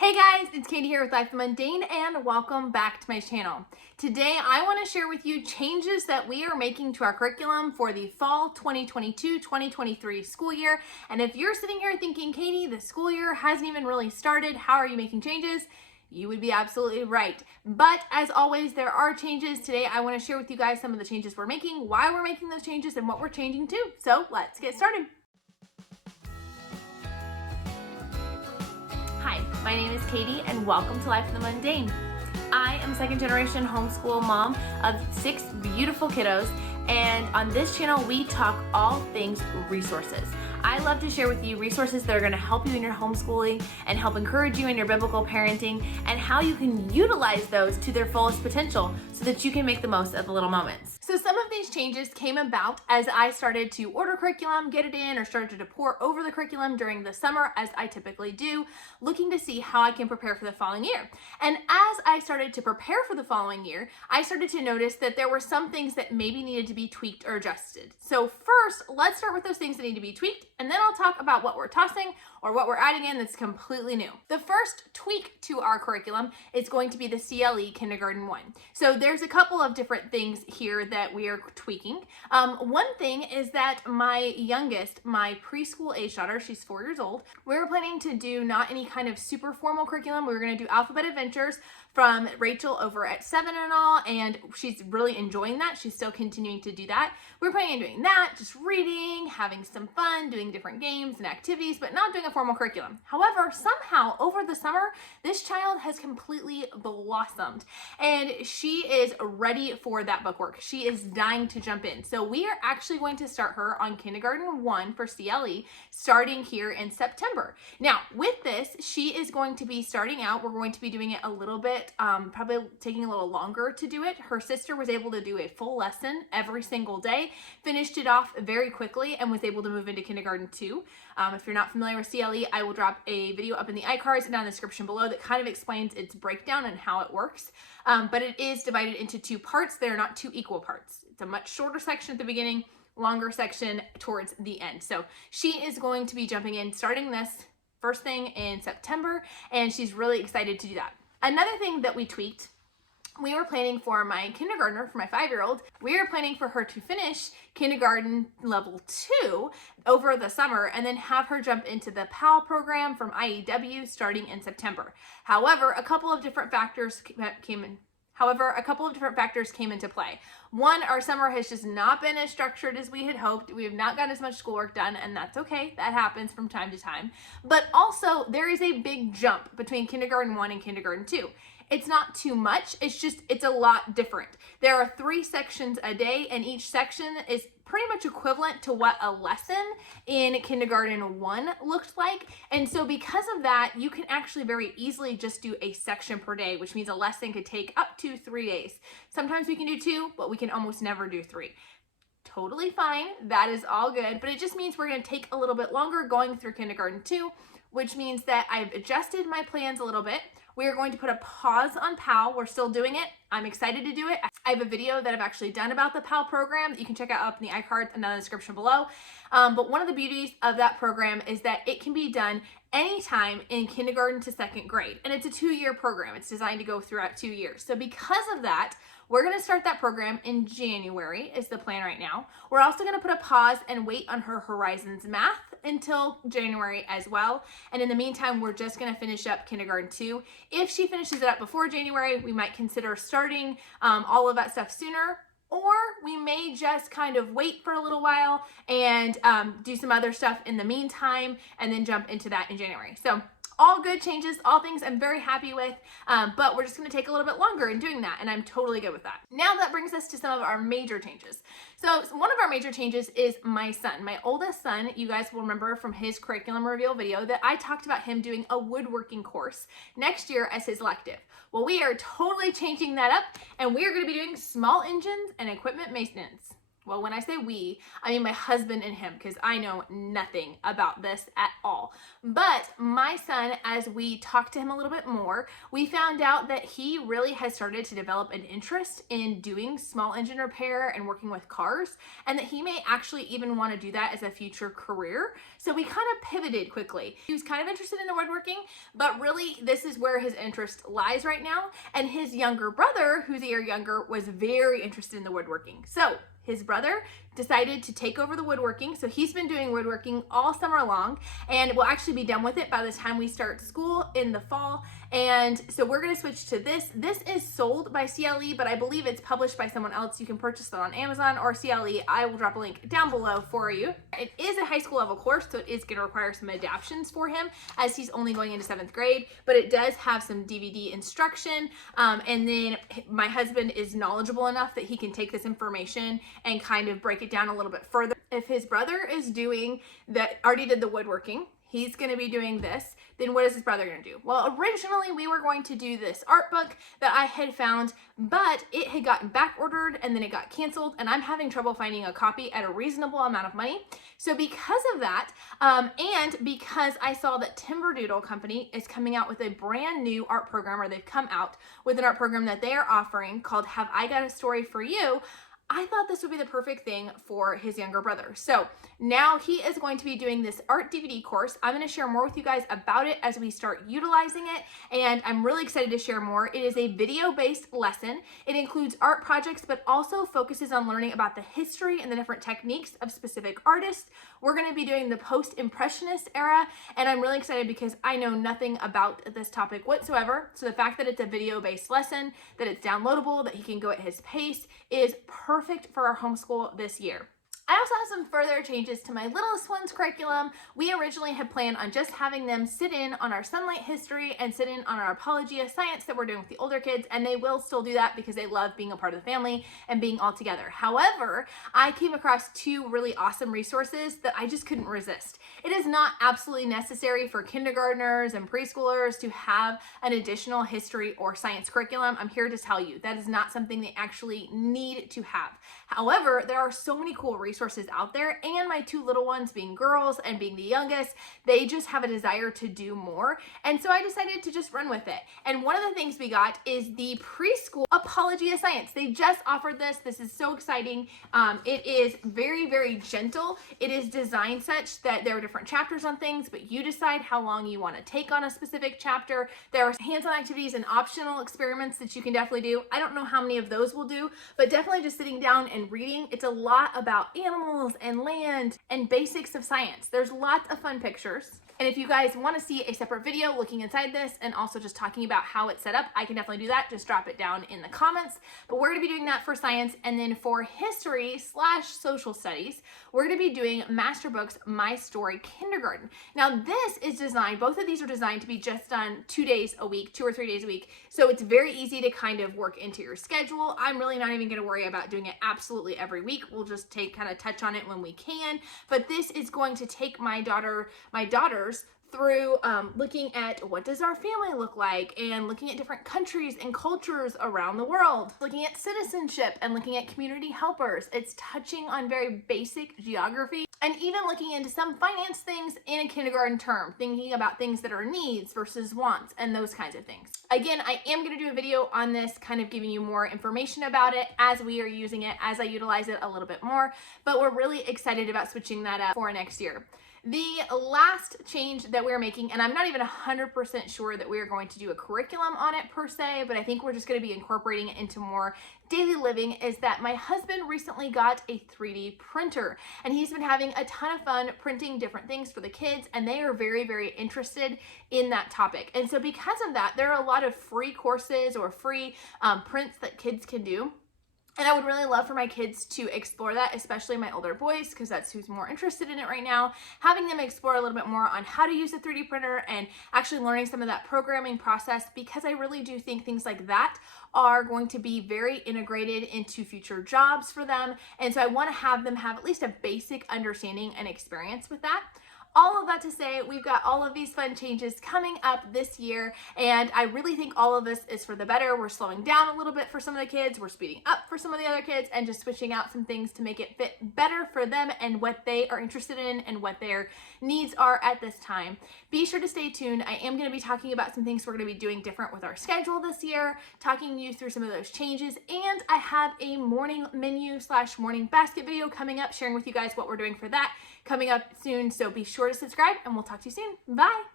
Hey guys, it's Katie here with Life Mundane and welcome back to my channel. Today I want to share with you changes that we are making to our curriculum for the fall 2022-2023 school year. And if you're sitting here thinking, Katie, the school year hasn't even really started, how are you making changes? You would be absolutely right. But as always, there are changes. Today I want to share with you guys some of the changes we're making, why we're making those changes, and what we're changing to. So let's get started. Hi, my name is Katie and welcome to Life in the Mundane. I am second generation homeschool mom of 6 beautiful kiddos, and on this channel we talk all things resources. I love to share with you resources that are going to help you in your homeschooling and help encourage you in your biblical parenting and how you can utilize those to their fullest potential so that you can make the most of the little moments. So some of these changes came about as I started to order curriculum, get it in, or started to pour over the curriculum during the summer, as I typically do, looking to see how I can prepare for the following year. And as I started to prepare for the following year, I started to notice that there were some things that maybe needed to be tweaked or adjusted. So first, let's start with those things that need to be tweaked, and then I'll talk about what we're tossing or what we're adding in that's completely new. The first tweak to our curriculum is going to be the CLE Kindergarten 1. So there's a couple of different things here that we are tweaking. One thing is that my youngest, my preschool age daughter, she's 4 years old, we were planning to do not any kind of super formal curriculum. We were going to do alphabet adventures from Rachel over at 7 and all, and she's really enjoying that. She's still continuing to do that. We're planning on doing that, just reading, having some fun, doing different games and activities, but not doing a formal curriculum. However, somehow over the summer, this child has completely blossomed and she is ready for that bookwork. She is dying to jump in. So we are actually going to start her on Kindergarten 1 for CLE starting here in September. Now, with this, she is going to be starting out. We're going to be doing it a little bit, probably taking a little longer to do it. Her sister was able to do a full lesson every single day, finished it off very quickly, and was able to move into Kindergarten 2. If you're not familiar with CLE, I will drop a video up in the iCards and down in the description below that kind of explains its breakdown and how it works. But it is divided into 2 parts. They're not 2 equal parts. It's a much shorter section at the beginning, longer section towards the end. So she is going to be jumping in, starting this first thing in September, and she's really excited to do that. Another thing that we tweaked, we were planning for my kindergartner, for my 5-year-old, we were planning for her to finish kindergarten level 2 over the summer and then have her jump into the PAL program from IEW starting in September. However, a couple of different factors came into play. One, our summer has just not been as structured as we had hoped. We have not gotten as much schoolwork done, and that's okay. That happens from time to time. But also, there is a big jump between Kindergarten 1 and Kindergarten 2. It's not too much, it's a lot different. There are 3 sections a day, and each section is pretty much equivalent to what a lesson in Kindergarten 1 looked like. And so because of that, you can actually very easily just do a section per day, which means a lesson could take up to 3 days. Sometimes we can do 2, but we can almost never do 3. Totally fine, that is all good, but it just means we're gonna take a little bit longer going through Kindergarten 2, which means that I've adjusted my plans a little bit. We are going to put a pause on PAL. We're still doing it. I'm excited to do it. I have a video that I've actually done about the PAL program that you can check out up in the iCards and down in the description below. But one of the beauties of that program is that it can be done anytime in kindergarten to 2nd grade. And it's a 2-year program. It's designed to go throughout 2 years. So because of that, we're going to start that program in January is the plan right now. We're also going to put a pause and wait on her Horizons Math until January as well. And in the meantime, we're just going to finish up Kindergarten 2. If she finishes it up before January, we might consider starting all of that stuff sooner. Or we may just kind of wait for a little while and do some other stuff in the meantime and then jump into that in January. So all good changes, all things I'm very happy with, but we're just going to take a little bit longer in doing that, and I'm totally good with that. Now that brings us to some of our major changes. So one of our major changes is my son. My oldest son, you guys will remember from his curriculum reveal video that I talked about him doing a woodworking course next year as his elective. Well, we are totally changing that up, and we are going to be doing small engines and equipment maintenance. Well, when I say we, I mean my husband and him, because I know nothing about this at all. But my son, as we talked to him a little bit more, we found out that he really has started to develop an interest in doing small engine repair and working with cars, and that he may actually even want to do that as a future career. So we kind of pivoted quickly. He was kind of interested in the woodworking, but really this is where his interest lies right now. And his younger brother, who's a year younger, was very interested in the woodworking. So his brother decided to take over the woodworking. So he's been doing woodworking all summer long, and we'll actually be done with it by the time we start school in the fall. And so we're going to switch to this. This is sold by CLE, but I believe it's published by someone else. You can purchase it on Amazon or CLE. I will drop a link down below for you. It is a high school level course, so it is going to require some adaptations for him as he's only going into 7th grade, but it does have some DVD instruction. And then my husband is knowledgeable enough that he can take this information and kind of break it down a little bit further. If his brother is doing that, already did the woodworking, he's going to be doing this, then what is his brother going to do? Well, originally we were going to do this art book that I had found, but it had gotten back ordered and then it got canceled, and I'm having trouble finding a copy at a reasonable amount of money. So because of that, and because I saw that Timberdoodle Company is coming out with a brand new art program, or they've come out with an art program that they are offering called Have I Got a Story for You? I thought this would be the perfect thing for his younger brother. So now he is going to be doing this art DVD course. I'm going to share more with you guys about it as we start utilizing it, and I'm really excited to share more. It is a video-based lesson. It includes art projects, but also focuses on learning about the history and the different techniques of specific artists. We're going to be doing the post-impressionist era, and I'm really excited because I know nothing about this topic whatsoever. So the fact that it's a video-based lesson, that it's downloadable, that he can go at his pace, is perfect for our homeschool this year. I also have some further changes to my littlest one's curriculum. We originally had planned on just having them sit in on our sunlight history and sit in on our Apologia science that we're doing with the older kids, and they will still do that because they love being a part of the family and being all together. However, I came across 2 really awesome resources that I just couldn't resist. It is not absolutely necessary for kindergartners and preschoolers to have an additional history or science curriculum. I'm here to tell you that is not something they actually need to have. However, there are so many cool resources out there, and my 2 little ones, being girls and being the youngest, they just have a desire to do more, and so I decided to just run with it. And one of the things we got is the preschool Apologia Science. They just offered this. This is so exciting. It is very, very gentle. It is designed such that there are different chapters on things, but you decide how long you want to take on a specific chapter. There are hands-on activities and optional experiments that you can definitely do. I don't know how many of those we'll do, but definitely just sitting down and reading. It's a lot about animals and land and basics of science. There's lots of fun pictures. And if you guys want to see a separate video looking inside this and also just talking about how it's set up, I can definitely do that. Just drop it down in the comments. But we're going to be doing that for science. And then for history/social studies, we're going to be doing Master Book's My Story Kindergarten. Now this is designed, both of these are designed to be just done 2 days a week, 2 or 3 days a week. So it's very easy to kind of work into your schedule. I'm really not even going to worry about doing it absolutely every week. We'll just kind of touch on it when we can. But this is going to take my daughters through looking at what does our family look like, and looking at different countries and cultures around the world, looking at citizenship and looking at community helpers. It's touching on very basic geography, and even looking into some finance things in a kindergarten term, thinking about things that are needs versus wants and those kinds of things. Again, I am going to do a video on this, kind of giving you more information about it as we are using it, as I utilize it a little bit more, but we're really excited about switching that up for next year. The last change that we're making, and I'm not even 100% sure that we're going to do a curriculum on it per se, but I think we're just going to be incorporating it into more daily living, is that my husband recently got a 3D printer, and he's been having a ton of fun printing different things for the kids, and they are very, very interested in that topic. And so because of that, there are a lot of free courses or free prints that kids can do. And I would really love for my kids to explore that, especially my older boys, because that's who's more interested in it right now. Having them explore a little bit more on how to use a 3D printer and actually learning some of that programming process, because I really do think things like that are going to be very integrated into future jobs for them. And so I want to have them have at least a basic understanding and experience with that. all of that to say, we've got all of these fun changes coming up this year, and I really think all of this is for the better. We're slowing down a little bit for some of the kids, we're speeding up for some of the other kids, and just switching out some things to make it fit better for them and what they are interested in and what their needs are at this time. Be sure to stay tuned. I am going to be talking about some things we're going to be doing different with our schedule this year, talking you through some of those changes, and I have a morning menu / morning basket video coming up, sharing with you guys what we're doing for that coming up soon. So be sure to subscribe, and we'll talk to you soon. Bye.